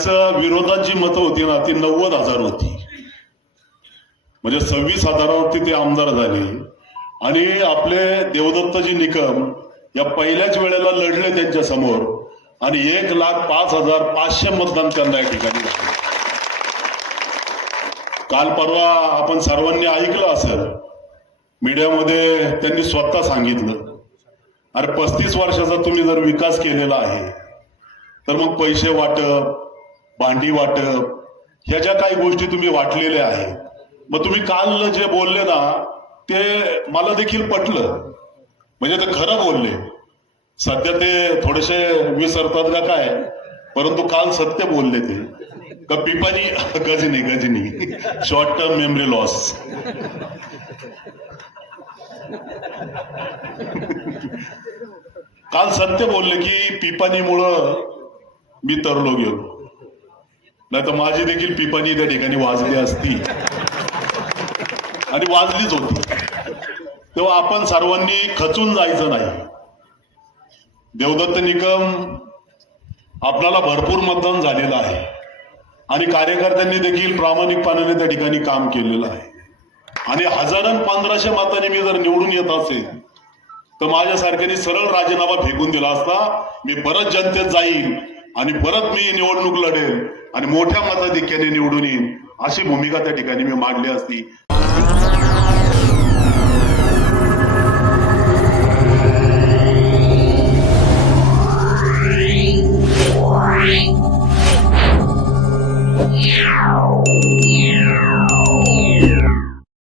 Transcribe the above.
त्यांचं विरोधात जी मतं होती ना ती नव्वद हजार होती. म्हणजे सव्वीस हजारावरती ते आमदार झाले. आणि आपले देवदत्तजी निकम या पहिल्याच वेळेला लढले त्यांच्यासमोर. आणि एक लाख पाच हजार पाचशे मतदान त्यांना या ठिकाणी काल परवा आपण सर्वांनी ऐकलं असेल. मीडियामध्ये त्यांनी स्वतः सांगितलं. अरे पस्तीस वर्षाचा तुम्ही जर विकास केलेला आहे तर मग पैसे वाटप भांडी वाटप ह्या ज्या काही गोष्टी तुम्ही वाटलेल्या आहेत मग तुम्ही काल जे बोलले ना ते मला देखील पटलं. म्हणजे ते खरं बोलले. सध्या ते थोडेसे विसरतात का काय? परंतु काल सत्य बोलले ते. का पिपानी Ghajini Ghajini short term memory loss काल सत्य बोलले की पिपानीमुळं मी तरलो गेलो. नाही तर माझी देखील पिपाणी त्या ठिकाणी वाजली असती. आणि वाजलीच होती. तेव्हा आपण सर्वांनी खचून जायचं नाही. देवदत्त निकम आपल्याला भरपूर मतदान झालेलं आहे. आणि कार्यकर्त्यांनी देखील प्रामाणिकपणाने त्या ठिकाणी काम केलेलं आहे. आणि हजारां पंधराशे मतांनी मी जर निवडून येत असेल तर माझ्यासारख्याने सरळ राजीनामा फेकून दिला असता मी परत जनतेत जाईल आणि परत मी निवडणूक लढेल आणि मोठ्या मताधिक्याने निवडून येईन अशी भूमिका त्या ठिकाणी मी मांडली असती Yeah.